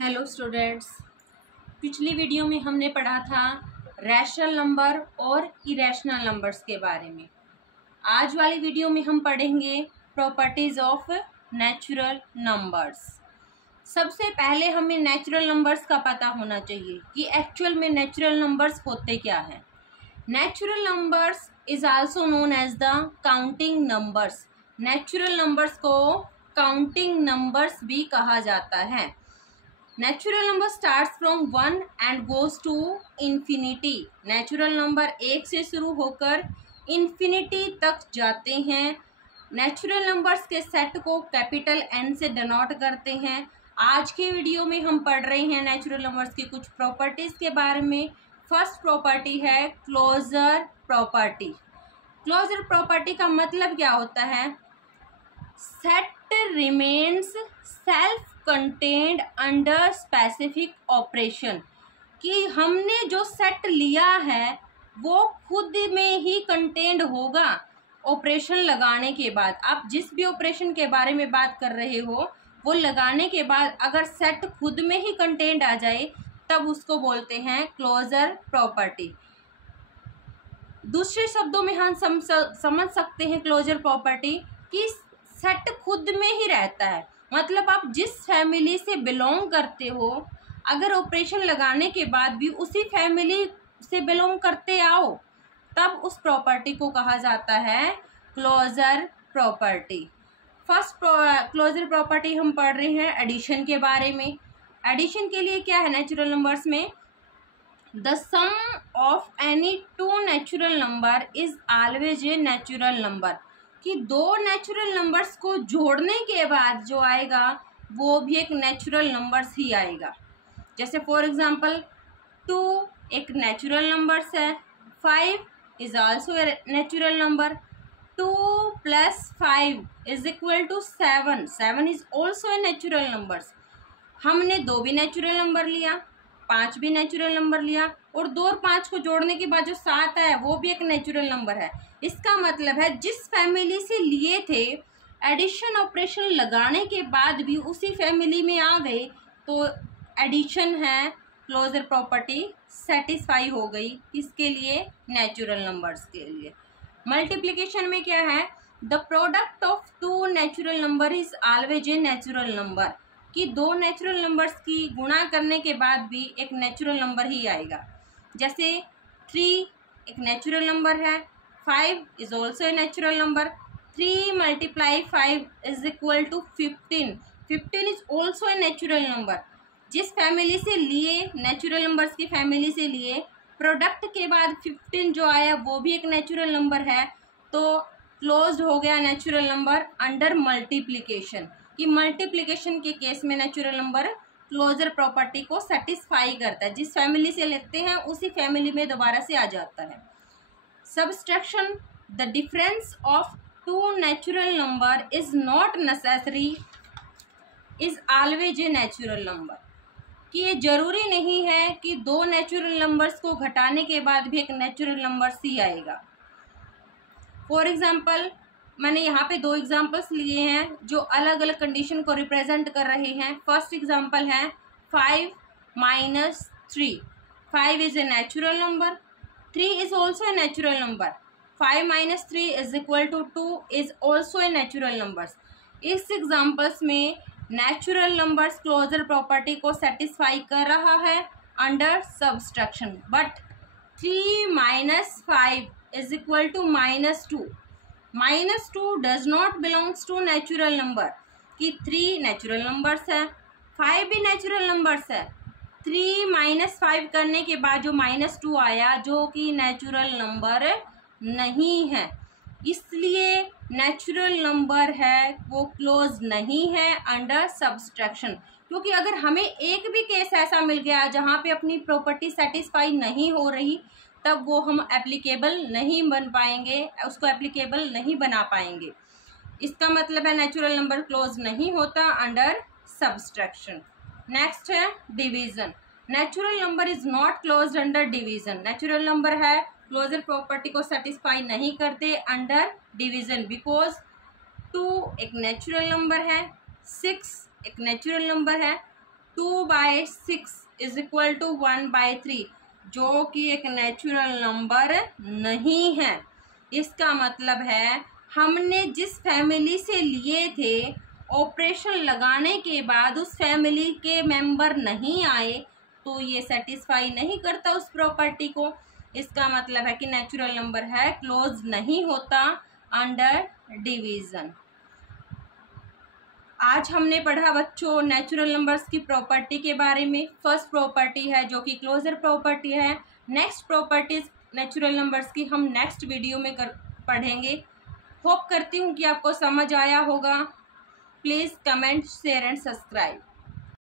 Hello students, पिछली video में हमने पढ़ा था रैशनल नंबर और इरेशनल नंबर्स के बारे में। आज वाली वीडियो में हम पढ़ेंगे प्रॉपर्टीज ऑफ नेचुरल नंबर्स। सबसे पहले हमें नेचुरल नंबर्स का पता होना चाहिए कि एक्चुअल में नेचुरल नंबर्स होते क्या हैं। Natural numbers is also known as the counting numbers. Natural numbers को काउंटिंग नंबर्स भी कहा जाता है। Natural number starts from 1 and goes to infinity. Natural number 1 से शुरू होकर इन्फिनिटी तक जाते हैं। नेचुरल नंबर्स के सेट को कैपिटल एन से डिनोट करते हैं। आज के वीडियो में हम पढ़ रहे हैं नेचुरल नंबर्स की कुछ प्रॉपर्टीज के बारे में। फर्स्ट प्रॉपर्टी है क्लोजर प्रॉपर्टी। क्लोजर प्रॉपर्टी का मतलब क्या होता है? Set remains self contained under specific operation, कि हमने जो सेट लिया है वो खुद में ही कंटेन्ड होगा ऑपरेशन लगाने के बाद। आप जिस भी ऑपरेशन के बारे में बात कर रहे हो वो लगाने के बाद अगर सेट खुद में ही कंटेन्ड आ जाए तब उसको बोलते हैं क्लोजर प्रॉपर्टी। दूसरे शब्दों में हम समझ सकते हैं क्लोजर प्रॉपर्टी कि सेट खुद में ही रहता है। मतलब आप जिस फैमिली से बिलोंग करते हो, अगर ऑपरेशन लगाने के बाद भी उसी फैमिली से बिलोंग करते आओ तब उस प्रॉपर्टी को कहा जाता है closure property. First closure property हम पढ़ रहे हैं एडिशन के बारे में। एडिशन के लिए क्या है नेचुरल नंबर्स में? The sum of any two natural number is always a natural number, कि दो नेचुरल नंबर्स को जोड़ने के बाद जो आएगा वो भी एक नेचुरल नंबर्स ही आएगा। जैसे फॉर एग्जांपल 2 एक नेचुरल नंबर्स है, 5 is also a natural number, 2 + 5 is equal to 7, 7 is also a natural numbers. हमने 2 भी नेचुरल नंबर लिया, 5 भी नेचुरल नंबर लिया और 2 और 5 को जोड़ने के बाद जो 7 है वो भी एक नेचुरल नंबर है। इसका मतलब है जिस फैमिली से लिए थे एडिशन ऑपरेशन लगाने के बाद भी उसी फैमिली में आ गए तो एडिशन है क्लोजर प्रॉपर्टी सेटिस्फाई हो गई। किसके लिए? नेचुरल नंबर्स के लिए। मल्टीप्लिकेशन में क्या है? The product of 2 natural number is always a natural number, कि 2 नेचुरल नंबर्स की गुणा करने के बाद भी एक नेचुरल नंबर ही आएगा। जैसे 3 एक नेचुरल नंबर है, 5 is also a natural number, 3 × 5 is equal to 15, 15 is also a natural number. जिस फैमिली से लिए नेचुरल नंबर्स की फैमिली से लिए प्रोडक्ट के बाद 15 जो आया वो भी एक नेचुरल नंबर है, तो क्लोज्ड हो गया नेचुरल नंबर अंडर मल्टीप्लिकेशन, कि मल्टीप्लिकेशन के केस में नेचुरल नंबर क्लोजर प्रॉपर्टी को सेटिस्फाई करता है। जिस फैमिली से लेते हैं उसी फैमिली में दोबारा से आ जाता है। Subtraction, the difference of 2 natural number is not necessary is always a natural number, कि ये जरूरी नहीं है कि 2 नेचुरल नंबर्स को घटाने के बाद भी एक नेचुरल नंबर ही आएगा। फॉर एग्जाम्पल मैंने यहाँ पे 2 एग्जाम्पल्स लिए हैं जो अलग अलग कंडीशन को रिप्रेजेंट कर रहे हैं। फर्स्ट एग्जाम्पल है 5 - 3। 5 is a natural number, 3 is also a natural number, 5 - 3 is equal to 2 is also a natural numbers. इस एग्जाम्पल्स में नेचुरल नंबर्स क्लोजर प्रॉपर्टी को सेटिस्फाई कर रहा है under subtraction. But 3 - 5 is equal to -2। -2 does not belongs to natural number, कि 3 natural numbers है, 5 भी natural numbers है। 3 - 5 करने के बाद जो -2 आया जो कि नेचुरल नंबर नहीं है, इसलिए नेचुरल नंबर है वो क्लोज नहीं है अंडर सब्सट्रैक्शन। क्योंकि अगर हमें एक भी केस ऐसा मिल गया जहाँ पे अपनी प्रॉपर्टी सेटिस्फाई नहीं हो रही तब वो हम एप्लीकेबल नहीं बन पाएंगे, उसको एप्लीकेबल नहीं बना पाएंगे। इसका मतलब है नेचुरल नंबर क्लोज नहीं होता अंडर सब्सट्रैक्शन। नेक्स्ट है division. Natural number is not closed under division. Natural number है क्लोजर प्रॉपर्टी को सेटिस्फाई नहीं करते अंडर डिवीजन, बिकॉज 2 एक नेचुरल नंबर है, 6 एक नेचुरल नंबर है, 2/6 इज इक्वल टू 1/3, जो कि एक नेचुरल नंबर नहीं है। इसका मतलब है हमने जिस फैमिली से लिए थे, ऑपरेशन लगाने के बाद उस फैमिली के मेंबर नहीं आए, तो ये सेटिस्फाई नहीं करता उस प्रॉपर्टी को। इसका मतलब है कि नेचुरल नंबर है, क्लोज नहीं होता अंडर डिवीजन। आज हमने पढ़ा बच्चों नेचुरल नंबर्स की प्रॉपर्टी के बारे में। फर्स्ट प्रॉपर्टी है जो कि क्लोजर प्रॉपर्टी है। नेक्स्ट प्रॉपर्टीज नेचुरल नंबर्स की हम नेक्स्ट वीडियो में पढ़ेंगे। होप करती हूँ कि आपको समझ आया होगा। Please comment, share and subscribe.